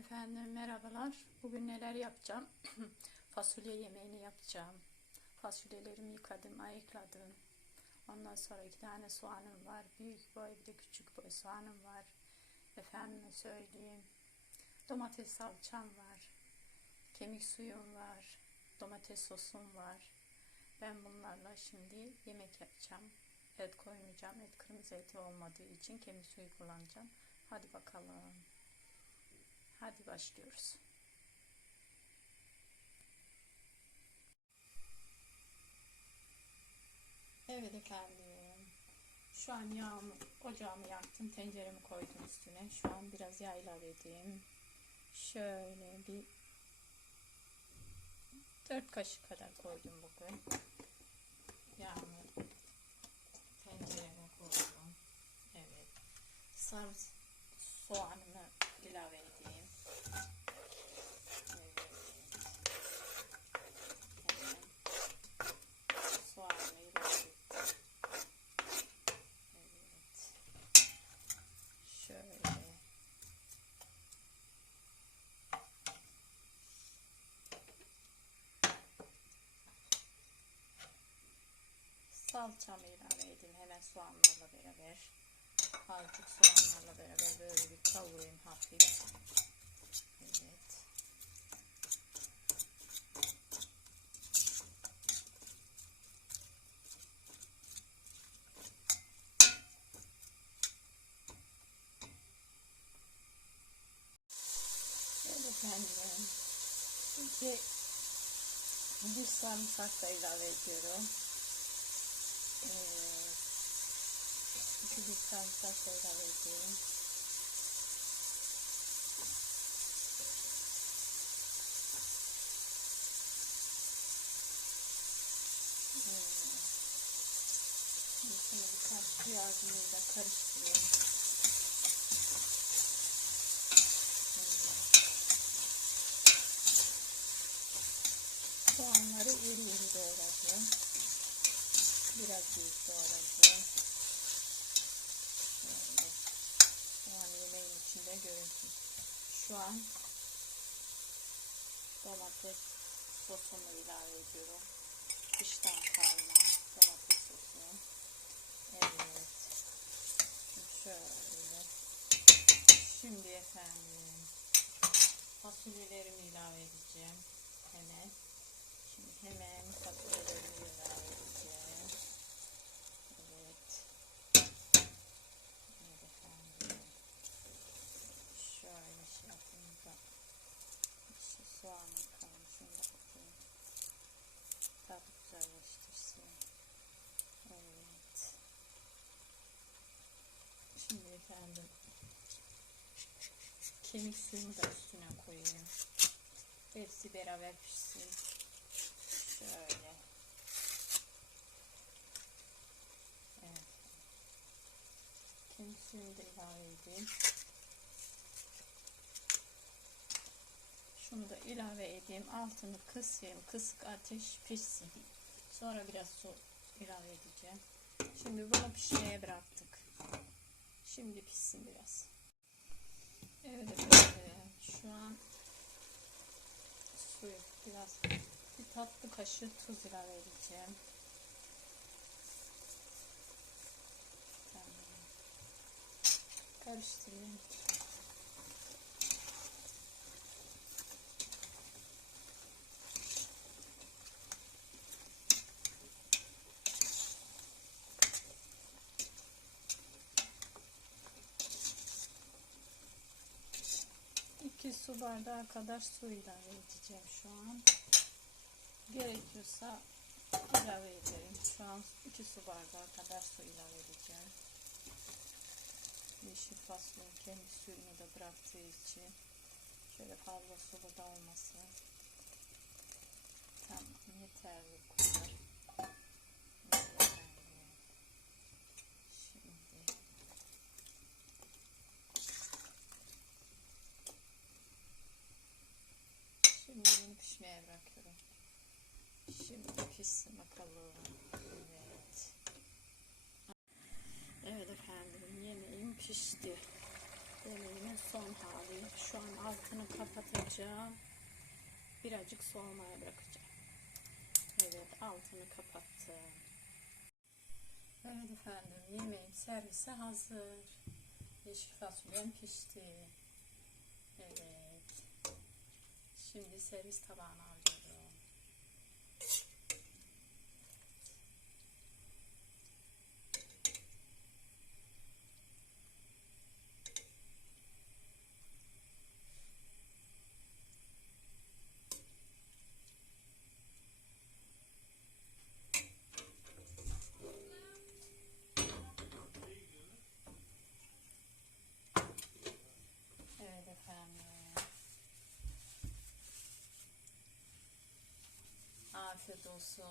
Efendim merhabalar. Bugün neler yapacağım? Fasulye yemeğini yapacağım. Fasulyelerimi yıkadım, ayıkladım. Ondan sonra iki tane soğanım var. Büyük boy bir de küçük boy soğanım var. Efendime söyleyeyim. Domates salçam var. Kemik suyum var. Domates sosum var. Ben bunlarla şimdi yemek yapacağım. Et koymayacağım. Et kırmızı eti olmadığı için kemik suyu kullanacağım. Hadi bakalım. Hadi başlıyoruz. Evet efendim. Şu an yağımı, ocağımı yaktım. Tenceremi koydum üstüne. Şu an biraz yağ ilave edeyim. Şöyle bir 4 kaşık kadar koydum bugün. Yağımı tencereme koydum. Evet. Sarı soğanımı ilave edeyim. Evet. Hemen soğanımı ilave ettim. Evet. Şöyle. Salçamı ilave edeyim hemen soğanlarla beraber. Azıcık soğanlarla beraber böyle bir kavurayım hafif. Evet. Efendim. Şimdi bir sarımsak da ilave ediyorum. Evet. İki bir sarımsak da ilave ediyorum. Evet. Şimdi birkaç su yardımıyla karıştırıyorum. Soğanları iri iri doğradım. Biraz büyük doğradım. Şöyle. Soğan yemeğin içinde görünsün. Şu an domates sosumu ilave ediyorum. Dıştan kalma domates sosu. Evet. Şöyle. Şimdi efendim fasulyelerimi ilave edeceğim. Hemen. Şimdi hemen fasulyelerimi ilave edeceğim. Evet. Evet efendim. Şöyle şey yapayım da. İşte soğanın kalmasını da atayım. Tadı güzelleştirsin. Evet. Şimdi efendim kemik suyumu da üstüne koyayım. Hepsi beraber pişsin. Şöyle. Evet. Kemik suyunu ilave edeyim. Şunu da ilave edeyim. Altını kısayım. Kısık ateş pişsin. Sonra biraz su ilave edeceğim. Şimdi bunu pişmeye bıraktık. Şimdi pişsin biraz. Evet efendim. Şu an suyu biraz bir tatlı kaşığı tuz ilave edeceğim. Karıştırayım. İki su bardağı kadar su ilave edeceğim şu an. Gerekiyorsa ilave ederim. Şu an iki su bardağı kadar su ilave edeceğim. Yeşil fasulye kendi suyunu da bıraktığı için şöyle fazla sulu da olmasın. Tamam yeterli bu kadar. Evet, Şimdi Şimdi bunu pişmeye bırakıyorum. Şimdi pişsin bakalım. Evet. Evet efendim yemeğim pişti. Yemeğimin son hali. Şu an altını kapatacağım. Birazcık soğumaya bırakacağım. Evet altını kapattım. Evet efendim yemeğim servise hazır. Yeşil fasulyem pişti. Evet. Şimdi servis tabağına alıyorum. 这都是。